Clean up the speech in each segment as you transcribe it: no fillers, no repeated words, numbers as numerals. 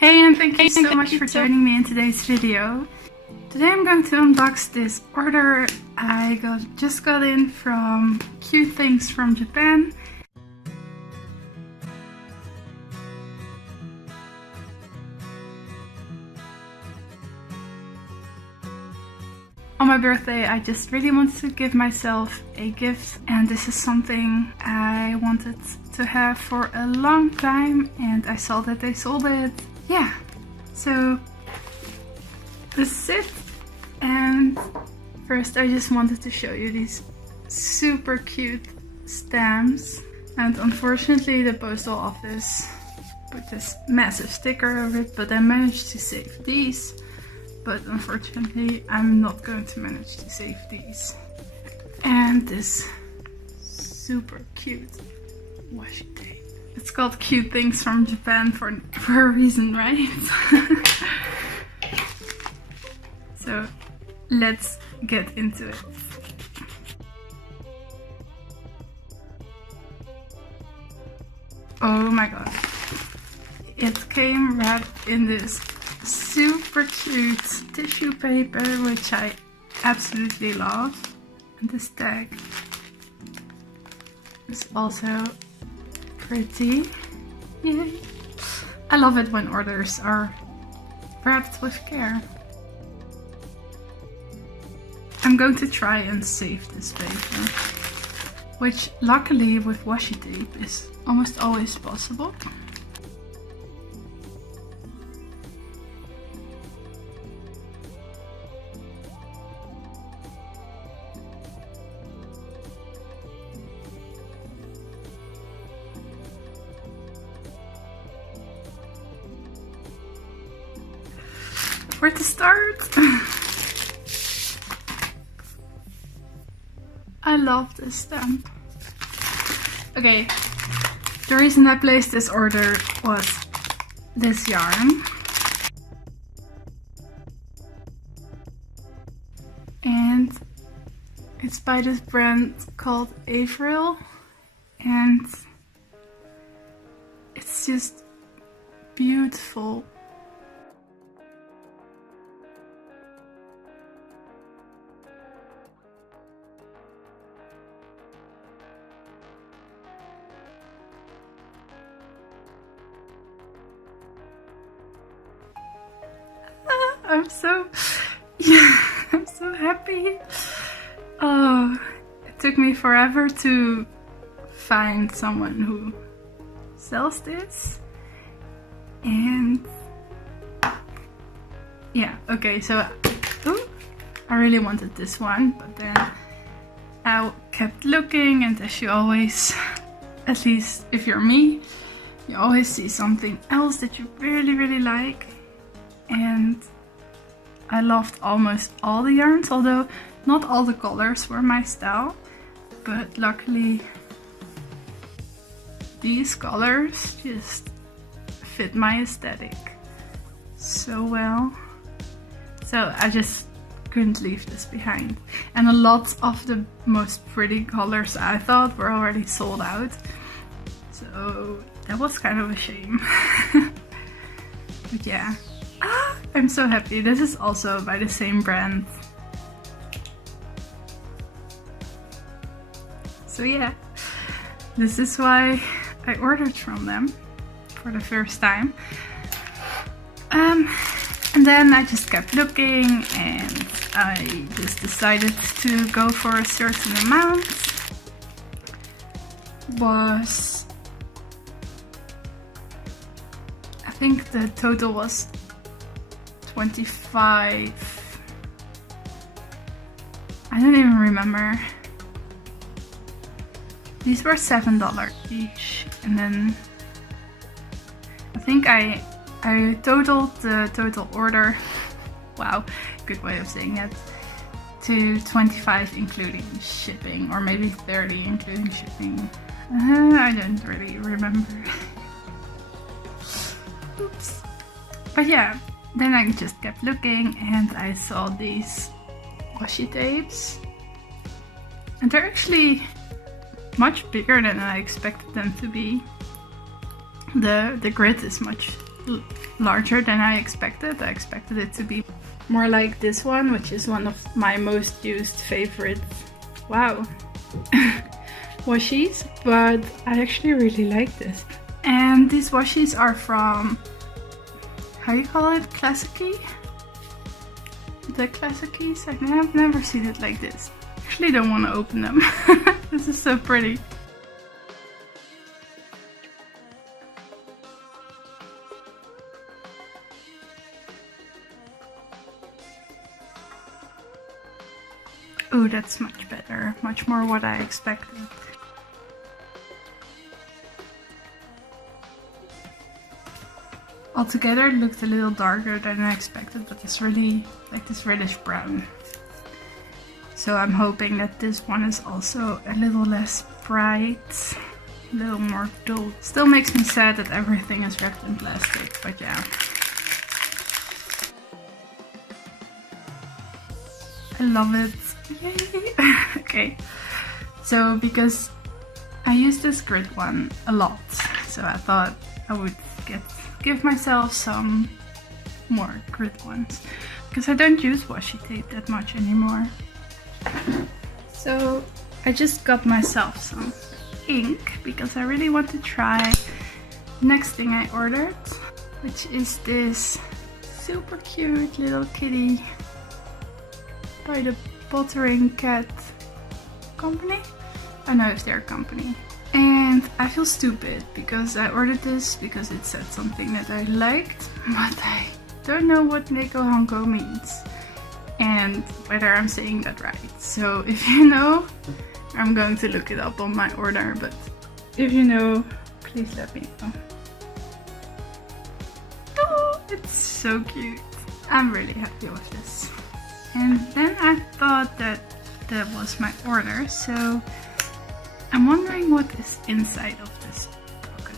Hey, and thank you so much for joining me in today's video. Today I'm going to unbox this order I just got in from Cute Things from Japan. On my birthday, I just really wanted to give myself a gift, and this is something I wanted to have for a long time, and I saw that they sold it. Yeah, so this is it. And first I just wanted to show you these super cute stamps, and unfortunately the postal office put this massive sticker over it, but I managed to save these. But unfortunately I'm not going to manage to save these. And this super cute washi tape. It's called Cute Things from Japan for a reason, right? So let's get into it. Oh my god. It came wrapped in this super cute tissue paper, which I absolutely love. And this tag is also pretty. Yay! I love it when orders are wrapped with care. I'm going to try and save this paper, which luckily with washi tape is almost always possible. Where to start? I love this stamp. Okay, the reason I placed this order was this yarn. And it's by this brand called Avril, and it's just beautiful. I'm so happy. Oh, it took me forever to find someone who sells this. And yeah, okay, so I really wanted this one, but then I kept looking, and as you always, at least if you're me, you always see something else that you really like. And I loved almost all the yarns, although not all the colors were my style, but luckily these colors just fit my aesthetic so well. So I just couldn't leave this behind. And a lot of the most pretty colors I thought were already sold out, so that was kind of a shame. But yeah. I'm so happy. This is also by the same brand. So yeah, this is why I ordered from them for the first time. And then I just kept looking, and I just decided to go for a certain amount. I think the total was 25. I don't even remember. These were $7 each, and then I think I totaled the total order. Wow, good way of saying it. To 25 including shipping, or maybe 30 including shipping. I don't really remember. Oops. But yeah. Then I just kept looking, and I saw these washi tapes, and they're actually much bigger than I expected them to be. The grid is much larger than I expected. I expected it to be more like this one, which is one of my most used favorite, wow, washies, but I actually really like this. And these washies are from, how you call it, Classicy? The Classicys? I've never seen it like this. Actually don't want to open them. This is so pretty. Oh, that's much better. Much more what I expected. Altogether it looked a little darker than I expected, but it's really like this reddish brown. So I'm hoping that this one is also a little less bright, a little more dull. Still makes me sad that everything is wrapped in plastic, but yeah. I love it. Yay! Okay, so because I use this grid one a lot, so I thought I would give myself some more grid ones, because I don't use washi tape that much anymore. So I just got myself some ink because I really want to try the next thing I ordered, which is this super cute little kitty by the Pottering Cat company. I don't know if they're a company. And I feel stupid because I ordered this because it said something that I liked, but I don't know what Neko Hanko means and whether I'm saying that right. So if you know, I'm going to look it up on my order, but if you know, please let me know. Oh, it's so cute. I'm really happy with this. And then I thought that was my order, so I'm wondering what is inside of this pocket.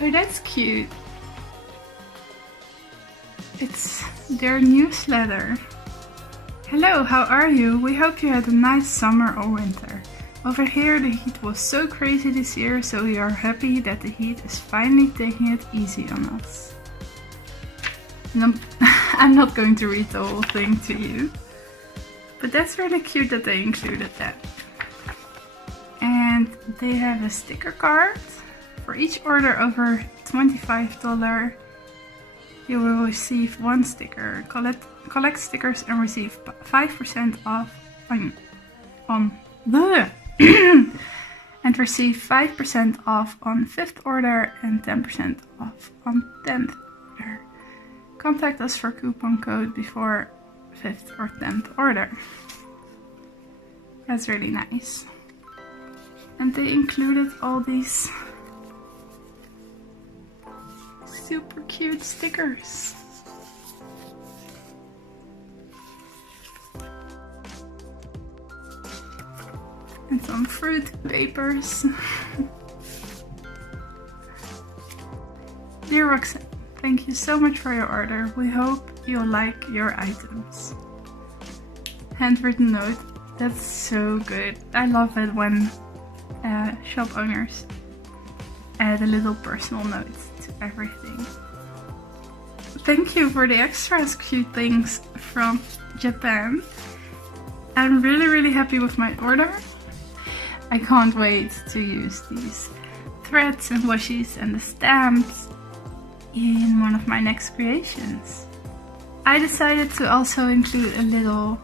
Oh, that's cute. It's their newsletter. Hello, how are you? We hope you had a nice summer or winter. Over here the heat was so crazy this year, so we are happy that the heat is finally taking it easy on us. I'm not going to read the whole thing to you, but that's really cute that they included that. And they have a sticker card. For each order over $25, you will receive one sticker. Collect stickers and receive 5% off and receive 5% off on 5th order and 10% off on 10th order. Contact us for coupon code before 5th or 10th order. That's really nice. And they included all these super cute stickers. And some fruit papers. Dear Roxanne, thank you so much for your order. We hope you'll like your items. Handwritten note. That's so good. I love it when shop owners add a little personal note to everything. Thank you for the extras cute things from Japan. I'm really happy with my order. I can't wait to use these threads and washies and the stamps in one of my next creations. I decided to also include a little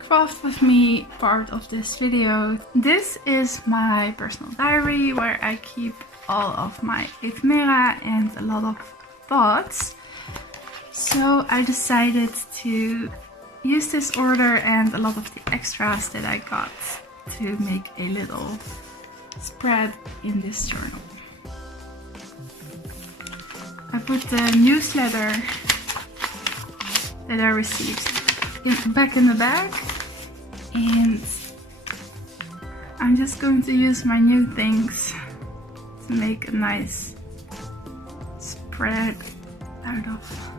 craft with me part of this video. This is my personal diary where I keep all of my ephemera and a lot of thoughts. So I decided to use this order and a lot of the extras that I got to make a little spread in this journal. I put the newsletter that I received back in the bag, and I'm just going to use my new things to make a nice spread out of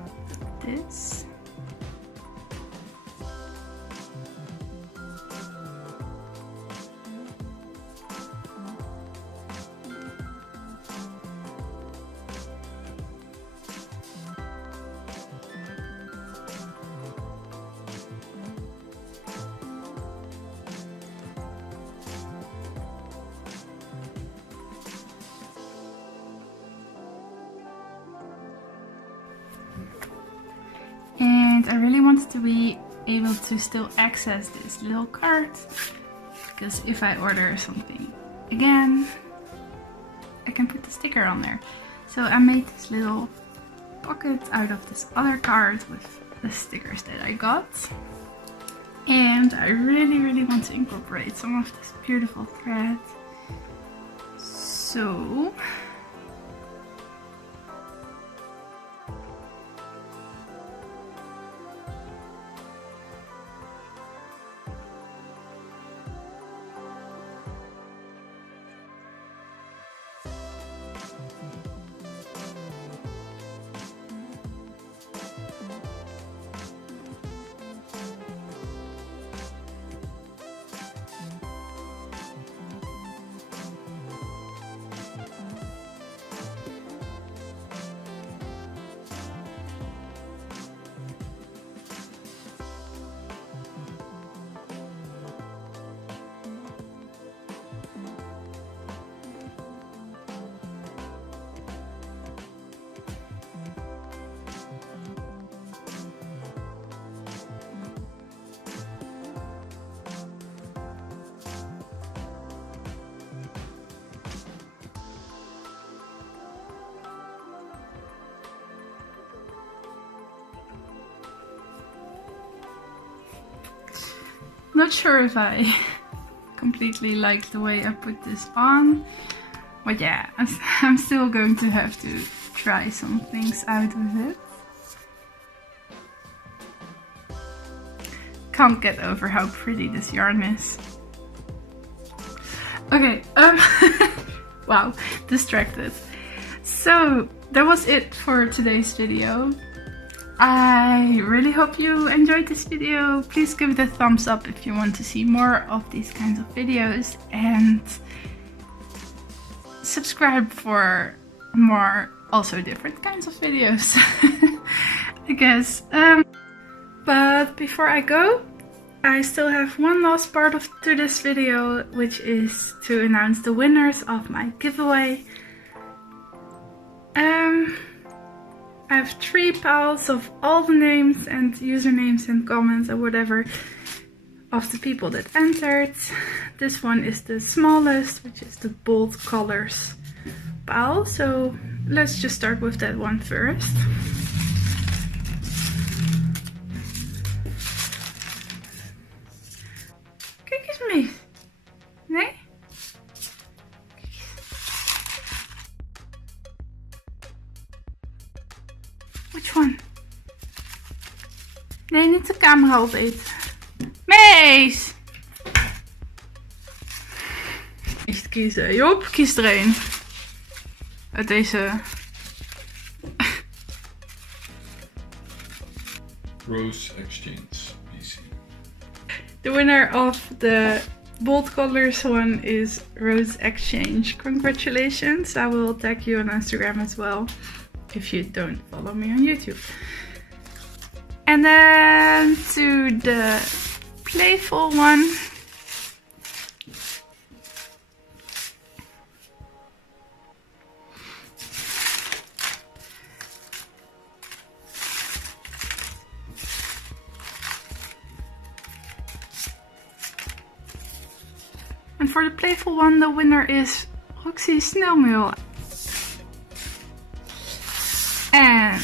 this. And I really wanted to be able to still access this little card, because if I order something again, I can put the sticker on there. So I made this little pocket out of this other card with the stickers that I got. And I really want to incorporate some of this beautiful thread. So not sure if I completely like the way I put this on, but yeah, I'm still going to have to try some things out with it. Can't get over how pretty this yarn is. Okay, wow, distracted. So that was it for today's video. I really hope you enjoyed this video. Please give it a thumbs up if you want to see more of these kinds of videos, and subscribe for more also different kinds of videos, I guess. But before I go, I still have one last part to this video, which is to announce the winners of my giveaway. I have 3 piles of all the names and usernames and comments and whatever of the people that entered. This one is the smallest, which is the bold colors pile. So let's just start with that one first. Kijk eens mee. Nee? Which one? Nee, niet de camera opeten. Mees! Eerst kiezen. Job, kies er een. Uit deze. Rose Exchange PC. The winner of the bold colors one is Rose Exchange. Congratulations. I will tag you on Instagram as well, if you don't follow me on YouTube. And then to the playful one. And for the playful one, the winner is Roxy Snelmeel. And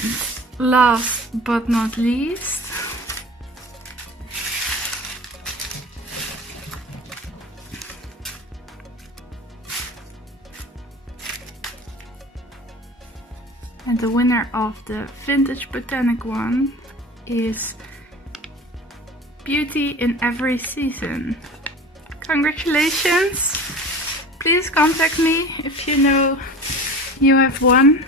last but not least, and the winner of the vintage botanic one is Beauty in Every Season. Congratulations! Please contact me if you know you have won,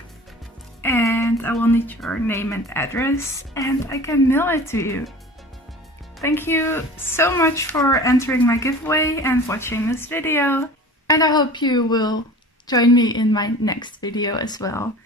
and I will need your name and address and I can mail it to you. Thank you so much for entering my giveaway and watching this video, and I hope you will join me in my next video as well.